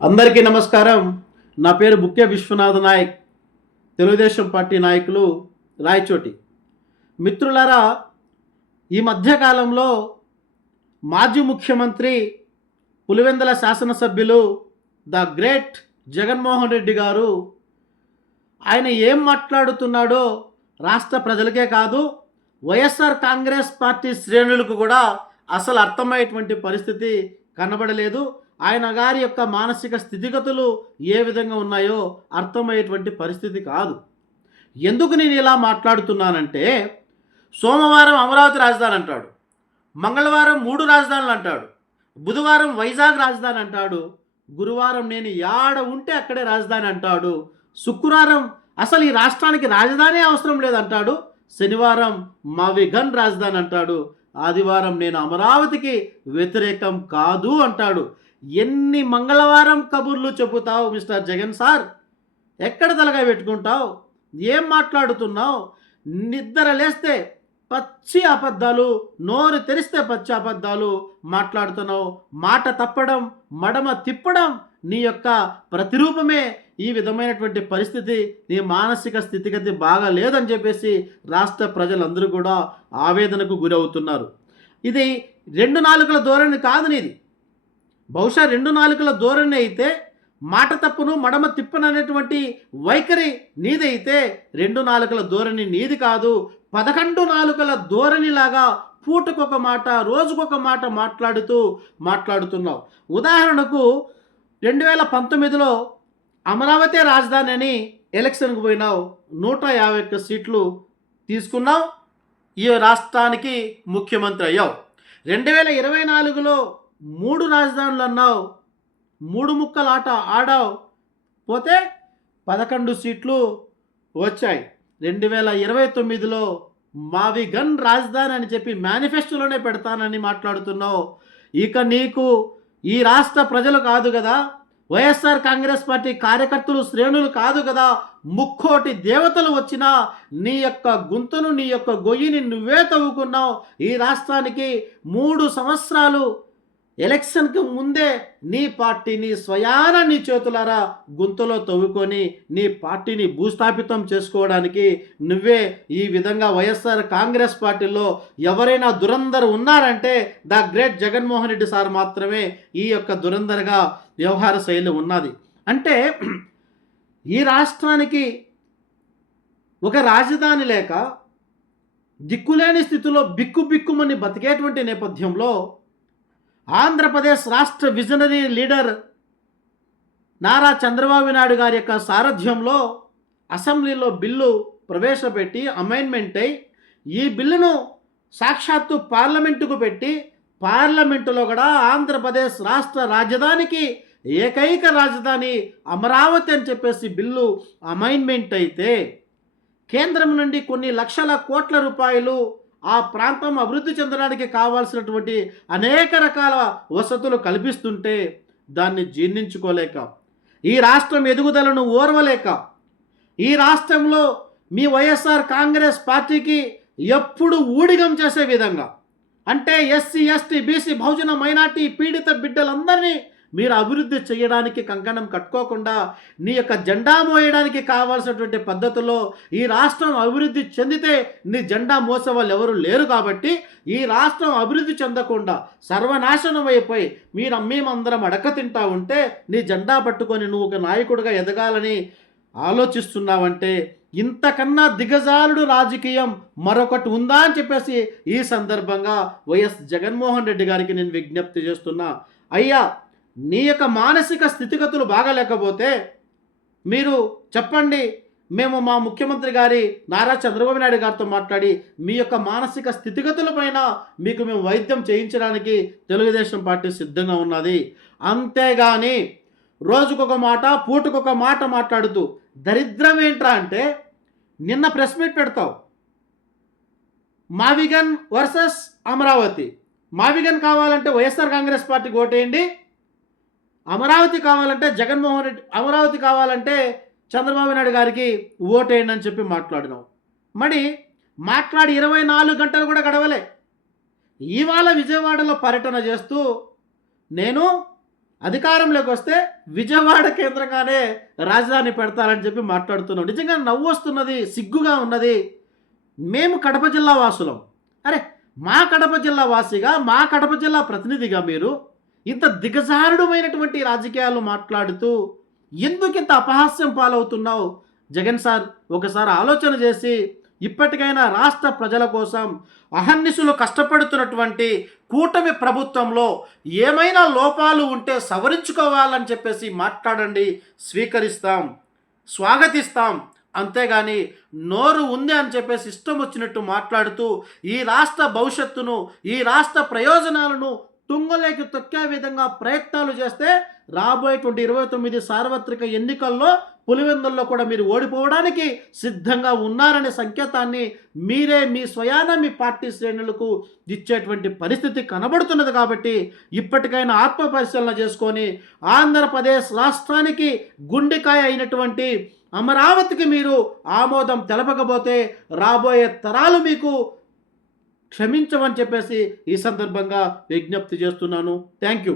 అందరికీ నమస్కారం. నా పేరు బుక్య విశ్వనాథ నాయక్, తెలుగుదేశం పార్టీ నాయకులు, రాయచోటి. మిత్రులారా, ఈ మధ్యకాలంలో మాజీ ముఖ్యమంత్రి, పులివెందుల శాసనసభ్యులు ద గ్రేట్ జగన్మోహన్ రెడ్డి గారు ఆయన ఏం మాట్లాడుతున్నాడో రాష్ట్ర ప్రజలకే కాదు, వైఎస్ఆర్ కాంగ్రెస్ పార్టీ శ్రేణులకు కూడా అసలు అర్థమయ్యేటువంటి పరిస్థితి కనబడలేదు. ఆయన గారి యొక్క మానసిక స్థితిగతులు ఏ విధంగా ఉన్నాయో అర్థమయ్యేటువంటి పరిస్థితి కాదు. ఎందుకు నేను ఇలా మాట్లాడుతున్నానంటే, సోమవారం అమరావతి రాజధాని అంటాడు, మంగళవారం 3 రాజధానులు అంటాడు, బుధవారం వైజాగ్ రాజధాని అంటాడు, గురువారం నేను యాడ ఉంటే అక్కడే రాజధాని అంటాడు, శుక్రవారం అసలు ఈ రాష్ట్రానికి రాజధాని అవసరం లేదంటాడు, శనివారం మావి గన్ రాజధాని అంటాడు, ఆదివారం నేను అమరావతికి వ్యతిరేకం కాదు అంటాడు. ఎన్ని మంగళవారం కబుర్లు చెబుతావు మిస్టర్ జగన్ సార్? ఎక్కడ తలగా పెట్టుకుంటావు? ఏం మాట్లాడుతున్నావు? నిద్ర లేస్తే పచ్చి అబద్ధాలు, నోరు తెరిస్తే పచ్చి అబద్ధాలు మాట్లాడుతున్నావు. మాట తప్పడం, మడమ తిప్పడం నీ యొక్క ప్రతిరూపమే. ఈ విధమైనటువంటి పరిస్థితి, నీ మానసిక స్థితిగతి బాగా లేదని చెప్పేసి రాష్ట్ర ప్రజలందరూ కూడా ఆవేదనకు గురవుతున్నారు. ఇది 2 నాలుకల ధోరణి కాదు నీది. బహుశా 2 నాలుకల ధోరణి అయితే, మాట తప్పును మడమ తిప్పను అనేటువంటి వైఖరి నీదైతే 2 నాలుకల ధోరణి నీది కాదు. 11 నాలుకల ధోరణిలాగా పూటకొక మాట, రోజుకొక మాట మాట్లాడుతున్నావు. ఉదాహరణకు 2019లో అమరావతి రాజధాని అని ఎలక్షన్కి పోయినావు, 151 సీట్లు తీసుకున్నావు, ఈ రాష్ట్రానికి ముఖ్యమంత్రి అయ్యావు. 2024లో 3 రాజధానులు అన్నావు, 3 ముక్కల ఆట ఆడావు, పోతే 11 సీట్లు వచ్చాయి. 2029లో మావి గన్ రాజధాని అని చెప్పి మేనిఫెస్టోలోనే పెడతానని మాట్లాడుతున్నావు. ఇక నీకు ఈ రాష్ట్ర ప్రజలు కాదు కదా, వైఎస్ఆర్ కాంగ్రెస్ పార్టీ కార్యకర్తలు శ్రేణులు కాదు కదా, ముక్కోటి దేవతలు వచ్చినా నీ యొక్క గుంతను, నీ యొక్క గొయ్యిని నువ్వే తవ్వుకున్నావు. ఈ రాష్ట్రానికి 3 సంవత్సరాలు ఎలక్షన్కి ముందే నీ పార్టీని స్వయాన నీ చేతులారా గుంతలో తవ్వుకొని నీ పార్టీని భూస్థాపితం చేసుకోవడానికి నువ్వే ఈ విధంగా వైఎస్ఆర్ కాంగ్రెస్ పార్టీలో ఎవరైనా దురంధర్ ఉన్నారంటే the great Jaganmohan Reddy sir మాత్రమే ఈ యొక్క దురంధర్గా వ్యవహార శైలి ఉన్నది. అంటే ఈ రాష్ట్రానికి ఒక రాజధాని లేక దిక్కులేని స్థితిలో బిక్కుమని బతికేటువంటి నేపథ్యంలో ఆంధ్రప్రదేశ్ రాష్ట్ర విజనరీ లీడర్ నారా చంద్రబాబు నాయుడు గారి యొక్క సారథ్యంలో అసెంబ్లీలో బిల్లు ప్రవేశపెట్టి అమైన్మెంట్ అయి ఈ బిల్లును సాక్షాత్తు పార్లమెంటుకు పెట్టి, పార్లమెంటులో కూడా ఆంధ్రప్రదేశ్ రాష్ట్ర రాజధానికి ఏకైక రాజధాని అమరావతి అని చెప్పేసి బిల్లు అమైన్మెంట్ అయితే, కేంద్రం నుండి కొన్ని లక్షల కోట్ల రూపాయలు ఆ ప్రాంతం అభివృద్ధి చెందడానికి కావాల్సినటువంటి అనేక రకాల వసతులు కల్పిస్తుంటే దాన్ని జీర్ణించుకోలేక, ఈ రాష్ట్రం ఎదుగుదలను ఓర్వలేక, ఈ రాష్ట్రంలో మీ వైఎస్ఆర్ కాంగ్రెస్ పార్టీకి ఎప్పుడు ఊడిగం చేసే విధంగా, అంటే ఎస్సీ, ఎస్టీ, బీసీ, బహుజన, మైనార్టీ పీడిత బిడ్డలందరినీ మీరు అభివృద్ధి చేయడానికి కంకణం కట్టుకోకుండా నీ యొక్క జెండా మోయడానికి కావాల్సినటువంటి పద్ధతుల్లో ఈ రాష్ట్రం అభివృద్ధి చెందితే నీ జెండా మోసే వాళ్ళు ఎవరు లేరు. కాబట్టి ఈ రాష్ట్రం అభివృద్ధి చెందకుండా సర్వనాశనం అయిపోయి మేమందరం అడక తింటా ఉంటే నీ జెండా పట్టుకొని నువ్వు ఒక నాయకుడిగా ఎదగాలని ఆలోచిస్తున్నావంటే ఇంతకన్నా దిగజారుడు రాజకీయం మరొకటి ఉందా అని చెప్పేసి ఈ సందర్భంగా వైఎస్ జగన్మోహన్ రెడ్డి గారికి నేను విజ్ఞప్తి చేస్తున్నా. అయ్యా, నీ యొక్క మానసిక స్థితిగతులు బాగాలేకపోతే మీరు చెప్పండి, మేము మా ముఖ్యమంత్రి గారి నారా చంద్రబాబు నాయుడు గారితో మాట్లాడి మీ యొక్క మానసిక స్థితిగతుల పైన మీకు మేము వైద్యం చేయించడానికి తెలుగుదేశం పార్టీ సిద్ధంగా ఉన్నది. అంతేగాని రోజుకొక మాట, పూటకొక మాట మాట్లాడుతూ దరిద్రం ఏంట్రా అంటే, నిన్న ప్రెస్ మీట్ పెడతావు, మావిగన్ వర్సెస్ అమరావతి. మావిగన్ కావాలంటే వైఎస్ఆర్ కాంగ్రెస్ పార్టీకి ఓటేయండి, అమరావతి కావాలంటే జగన్మోహన్ రెడ్డి, అమరావతి కావాలంటే చంద్రబాబు నాయుడు గారికి ఓటేయండి అని చెప్పి మాట్లాడినావు. మరి మాట్లాడి 24 గంటలు కూడా గడవలే. ఇవాళ విజయవాడలో పర్యటన చేస్తూ నేను అధికారంలోకి వస్తే విజయవాడ కేంద్రంగానే రాజధాని పెడతారని చెప్పి మాట్లాడుతున్నాం. నిజంగా నవ్వు వస్తున్నది, సిగ్గుగా ఉన్నది. మేము కడప జిల్లా వాసులం. అరే, మా కడప జిల్లా వాసిగా, మా కడప జిల్లా ప్రతినిధిగా మీరు ఇంత దిగజారుడమైనటువంటి రాజకీయాలు మాట్లాడుతూ ఎందుకు ఇంత అపహాస్యం పాలవుతున్నావు? జగన్ సార్, ఒకసారి ఆలోచన చేసి ఇప్పటికైనా రాష్ట్ర ప్రజల కోసం అహర్నిశలు కష్టపడుతున్నటువంటి కూటమి ప్రభుత్వంలో ఏమైనా లోపాలు ఉంటే సవరించుకోవాలని చెప్పేసి మాట్లాడండి. స్వీకరిస్తాం, స్వాగతిస్తాం. అంతేగాని నోరు ఉంది అని చెప్పేసి ఇష్టం వచ్చినట్టు మాట్లాడుతూ ఈ రాష్ట్ర భవిష్యత్తును, ఈ రాష్ట్ర ప్రయోజనాలను తుంగలేకి తొక్కే విధంగా ప్రయత్నాలు చేస్తే రాబోయేటువంటి 29 సార్వత్రిక ఎన్నికల్లో పులివెందుల్లో కూడా మీరు ఓడిపోవడానికి సిద్ధంగా ఉన్నారనే సంకేతాన్ని మీరే మీ స్వయాన మీ పార్టీ శ్రేణులకు ఇచ్చేటువంటి పరిస్థితి కనబడుతున్నది. కాబట్టి ఇప్పటికైనా ఆత్మపరిశీలన చేసుకొని ఆంధ్రప్రదేశ్ రాష్ట్రానికి గుండెకాయ అయినటువంటి అమరావతికి మీరు ఆమోదం తెలపకపోతే రాబోయే తరాలు మీకు క్షమించమని చెప్పేసి ఈ సందర్భంగా విజ్ఞప్తి చేస్తున్నాను. Thank you.